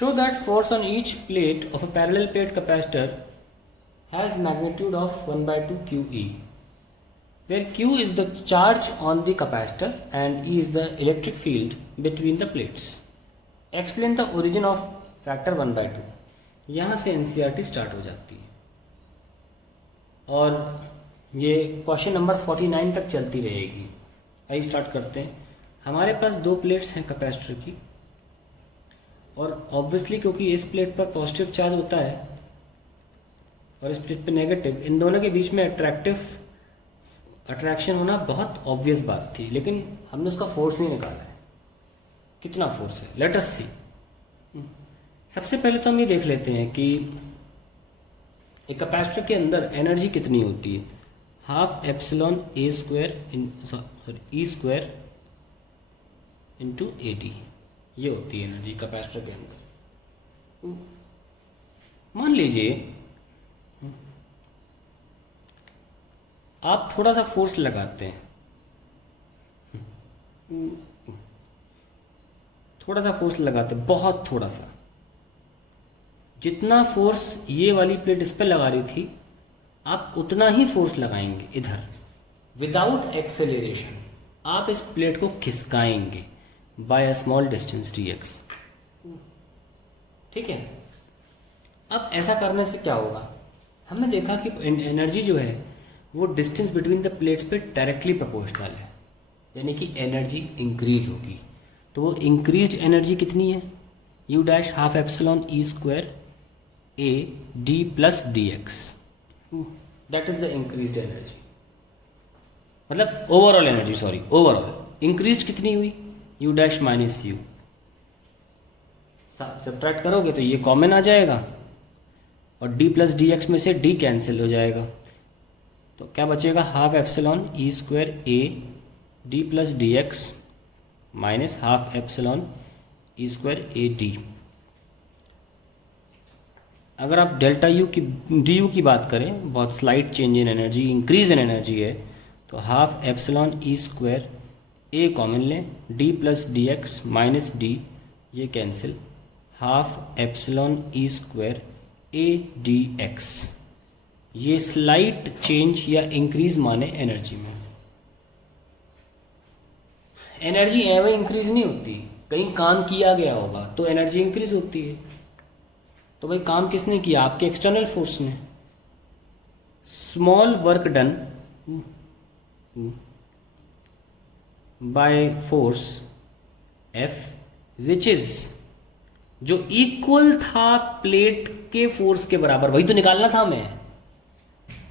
Show that force on each plate of a parallel plate capacitor has magnitude of 1 by 2 QE, where Q is the charge on the capacitor and E is the electric field between the plates. Explain the origin of factor 1 by 2. यहाँ से NCERT start हो जाती है और ये question number 49 तक चलती रहेगी। आइए स्टार्ट करते हैं। हमारे पास दो प्लेट्स हैं कैपेसिटर की और ऑब्वियसली क्योंकि इस प्लेट पर पॉजिटिव चार्ज होता है और इस प्लेट पर नेगेटिव, इन दोनों के बीच में अट्रैक्शन होना बहुत ऑब्वियस बात थी, लेकिन हमने उसका फोर्स नहीं निकाला है। कितना फोर्स है, लेट अस सी। सबसे पहले तो हम ये देख लेते हैं कि एक कैपेसिटर के अंदर एनर्जी कितनी होती है। Half epsilon A square E square into A D, ये होती है एनर्जी कैपेसिटर के अंदर। मान लीजिए आप थोड़ा सा फोर्स लगाते हैं, थोड़ा सा फोर्स लगाते हैं, बहुत थोड़ा सा, जितना फोर्स ये वाली प्लेट इस पर लगा रही थी आप उतना ही फोर्स लगाएंगे इधर, विदाउट एक्सेलरेशन। आप इस प्लेट को खिसकाएंगे by a small distance dx। ठीक है, अब ऐसा करने से क्या होगा, हमने देखा कि एनर्जी जो है वो डिस्टेंस बिटवीन द प्लेट्स पे डायरेक्टली प्रोपोर्शनल है, यानी कि एनर्जी इंक्रीज होगी। तो वो इंक्रीज्ड एनर्जी कितनी है, U dash half epsilon E square A D plus D X, that is the increased energy, मतलब overall energy, sorry overall increase कितनी हुई, U dash minus U. Subtract करोगे तो ये कॉमन आ जाएगा और डी प्लस डी एक्स में से डी कैंसिल हो जाएगा, तो क्या बचेगा, half epsilon E square A D plus D X minus half epsilon E square A D. अगर आप डेल्टा यू की डी यू की बात करें, बहुत slight change in energy, increase in energy है, तो half epsilon E square A common लें, D plus D X minus D, ये cancel, half epsilon E square A D X. ये स्लाइट चेंज या इंक्रीज माने एनर्जी में। Energy एवं increase नहीं होती, कहीं काम किया गया होगा तो एनर्जी इंक्रीज होती है। तो भाई काम किसने किया, आपके एक्सटर्नल फोर्स ने। Small work done by force F which is, जो इक्वल था प्लेट के फोर्स के बराबर, वही तो निकालना था हमें,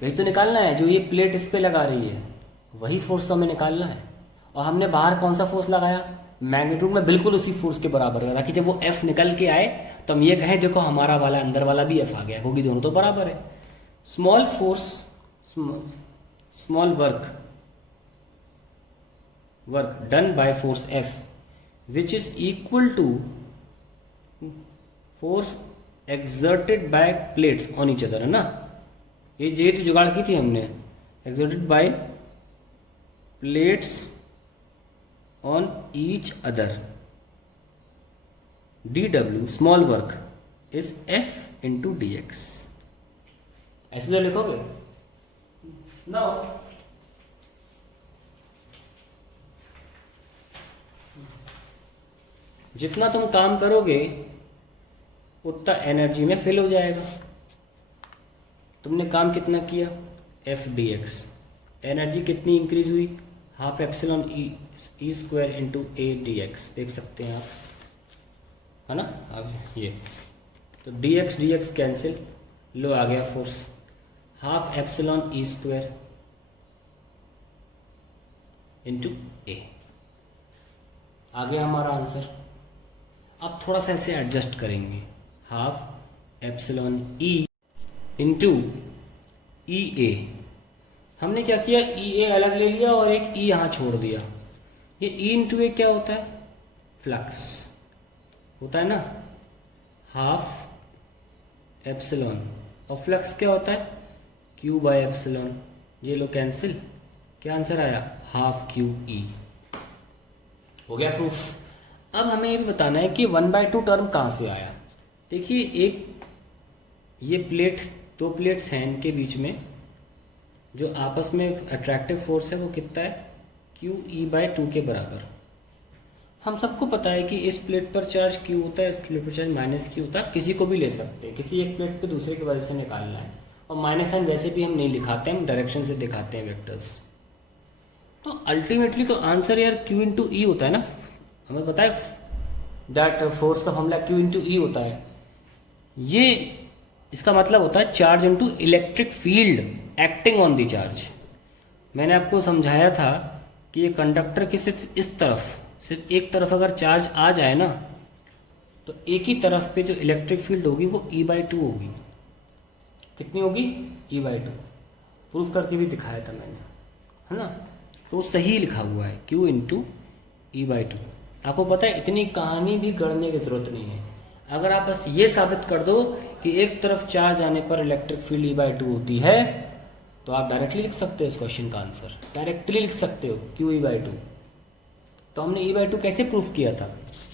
वही तो निकालना है। जो ये प्लेट इस पे लगा रही है वही फोर्स तो हमें निकालना है। और हमने बाहर कौन सा फोर्स लगाया, मैग्नीट्यूड में बिल्कुल उसी फोर्स के बराबर है, ताकि जब वो एफ निकल के आए तो हम ये कहें देखो हमारा वाला अंदर वाला भी एफ आ गया, क्योंकि दोनों तो बराबर है। Small force, small work done by force F which is equal to force exerted by plates on each other, है ना। ये तो जुगाड़ की थी हमने, exerted by plates on each other, D W small work is F into D X. ऐसे तो लिखोगे। नाउ जितना तुम काम करोगे उतना एनर्जी में फिल हो जाएगा। तुमने काम कितना किया, एफ डी एक्स, एनर्जी कितनी इंक्रीज हुई, half epsilon E square into ए डी एक्स, देख सकते हैं आप, है ना। अब ये तो डी एक्स कैंसिल, लो आ गया force, half epsilon E square into ए, आ गया हमारा आंसर। अब थोड़ा सा इसे एडजस्ट करेंगे, हाफ एप्सिलॉन ई इंटू ई ए। हमने क्या किया, ई ए अलग ले लिया और एक ई यहाँ छोड़ दिया। ये ई इंटू ए क्या होता है, फ्लक्स होता है ना, हाफ एप्सिलॉन, और फ्लक्स क्या होता है, क्यू बाय एप्सिलॉन। ये लो कैंसिल, क्या आंसर आया, हाफ क्यू ई। हो गया प्रूफ। अब हमें ये भी बताना है कि 1/2 टर्म कहाँ से आया। देखिए एक ये प्लेट, दो प्लेट्स हैं, इनके बीच में जो आपस में अट्रैक्टिव फोर्स है वो कितना है, QE/2 के बराबर। हम सबको पता है कि इस प्लेट पर चार्ज Q होता है, इस प्लेट पर चार्ज -Q होता है। किसी को भी ले सकते हैं, किसी एक प्लेट पे दूसरे की वजह से निकालना है। और माइनस साइन वैसे भी हम नहीं लिखाते, हम डायरेक्शन से दिखाते हैं वेक्टर्स। तो अल्टीमेटली तो आंसर यार Q/E होता है ना। हमें पता है दैट फोर्स का फॉर्मूला Q/E होता है। ये इसका मतलब होता है charge into electric field acting on the charge. मैंने आपको समझाया था कि ये कंडक्टर की सिर्फ इस तरफ, सिर्फ एक तरफ अगर चार्ज आ जाए ना, तो एक ही तरफ पे जो इलेक्ट्रिक फील्ड होगी वो E/2 होगी। कितनी होगी? E/2। प्रूफ करके भी दिखाया था मैंने, है ना। तो सही लिखा हुआ है Q/E/2। आपको पता है इतनी कहानी भी गढ़ने की जरूरत नहीं है। अगर आप बस ये साबित कर दो कि एक तरफ चार्ज आने पर इलेक्ट्रिक फील्ड E/2 होती है, तो आप डायरेक्टली लिख सकते हो इस क्वेश्चन का आंसर, डायरेक्टली लिख सकते हो QE/2। तो हमने E/2 कैसे प्रूफ किया था,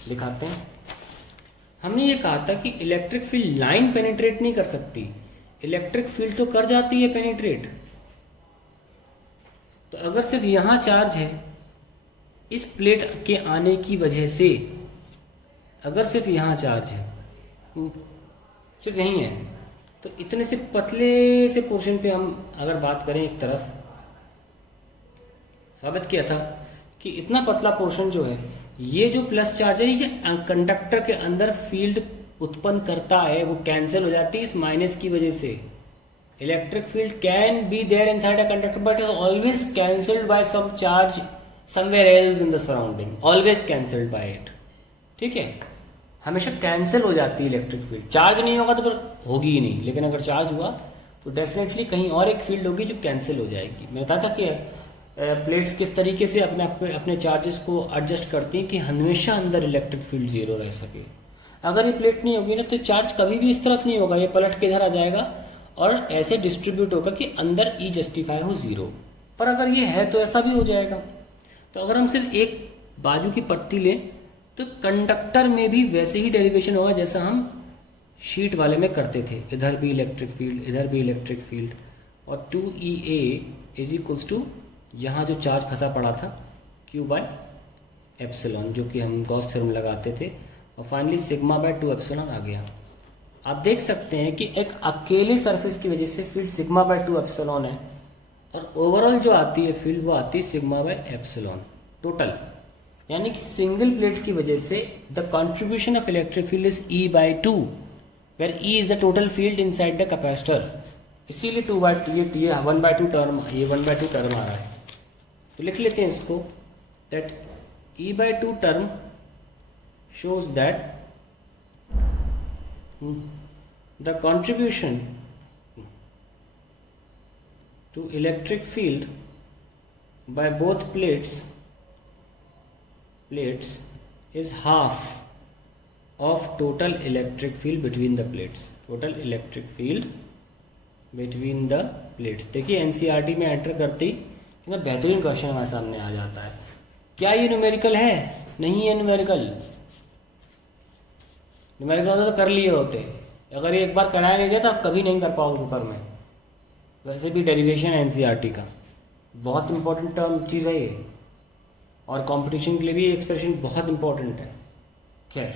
दिखाते हैं। हमने ये कहा था कि इलेक्ट्रिक फील्ड लाइन पेनिट्रेट नहीं कर सकती, इलेक्ट्रिक फील्ड तो कर जाती है पेनिट्रेट। तो अगर सिर्फ यहां चार्ज है, इस प्लेट के आने की वजह से, अगर सिर्फ यहां चार्ज है, सिर्फ यही है, तो इतने से पतले से पोर्शन पे हम अगर बात करें, एक तरफ साबित किया था कि इतना पतला पोर्शन जो है, ये जो प्लस चार्ज है, ये कंडक्टर के अंदर फील्ड उत्पन्न करता है, वो कैंसिल हो जाती है इस माइनस की वजह से। Electric field can be there inside a conductor but is always cancelled by some charge somewhere else in the surrounding, always cancelled by it. ठीक है, हमेशा कैंसिल हो जाती है इलेक्ट्रिक फील्ड। चार्ज नहीं होगा तो फिर होगी ही नहीं, लेकिन अगर चार्ज हुआ तो डेफिनेटली कहीं और एक फील्ड होगी जो कैंसिल हो जाएगी। मैं बताता कि प्लेट्स किस तरीके से अपने चार्जेस को एडजस्ट करती हैं कि हमेशा अंदर इलेक्ट्रिक फील्ड जीरो रह सके। अगर ये प्लेट नहीं होगी ना, तो चार्ज कभी भी इस तरफ नहीं होगा, ये पलट के इधर आ जाएगा और ऐसे डिस्ट्रीब्यूट होगा कि अंदर E जस्टिफाई हो जीरो। पर अगर ये है तो ऐसा भी हो जाएगा। तो अगर हम सिर्फ एक बाजू की पट्टी लें, तो कंडक्टर में भी वैसे ही डेरिवेशन होगा जैसा हम शीट वाले में करते थे। इधर भी इलेक्ट्रिक फील्ड, इधर भी इलेक्ट्रिक फील्ड, और 2EA इज इक्वल्स टू यहाँ जो चार्ज फंसा पड़ा था Q/ε, जो कि हम गॉस थ्योरम लगाते थे, और फाइनली σ/2ε आ गया। आप देख सकते हैं कि एक अकेले सरफेस की वजह से फील्ड σ/2ε है, और ओवरऑल जो आती है फील्ड वो आती है σ/ε टोटल। यानी कि सिंगल प्लेट की वजह से the contribution of electric field is E/2, where E is the total field inside the capacitor. इसीलिए 2/2 ये 1/2 टर्म, ये 1/2 टर्म आ रहा है। तो लिख लेते हैं इसको, that E/2 term shows that the contribution to electric field by both plates is half of total electric field between the plates. Total electric field between the plates। देखिए NCERT में एंटर करते ही कितना बेहतरीन क्वेश्चन हमारे सामने आ जाता है। क्या ये न्यूमेरिकल है? नहीं है न्यूमेरिकल। न्यूमेरिकल तो कर लिए होते, अगर ये एक बार कराया नहीं जाए तो आप कभी नहीं कर पाओगे पेपर में। वैसे भी डेरिवेशन है NCERT का, बहुत इंपॉर्टेंट टर्म चीज़ है ये, और कंपटीशन के लिए भी एक्सप्रेशन बहुत इंपॉर्टेंट है। खैर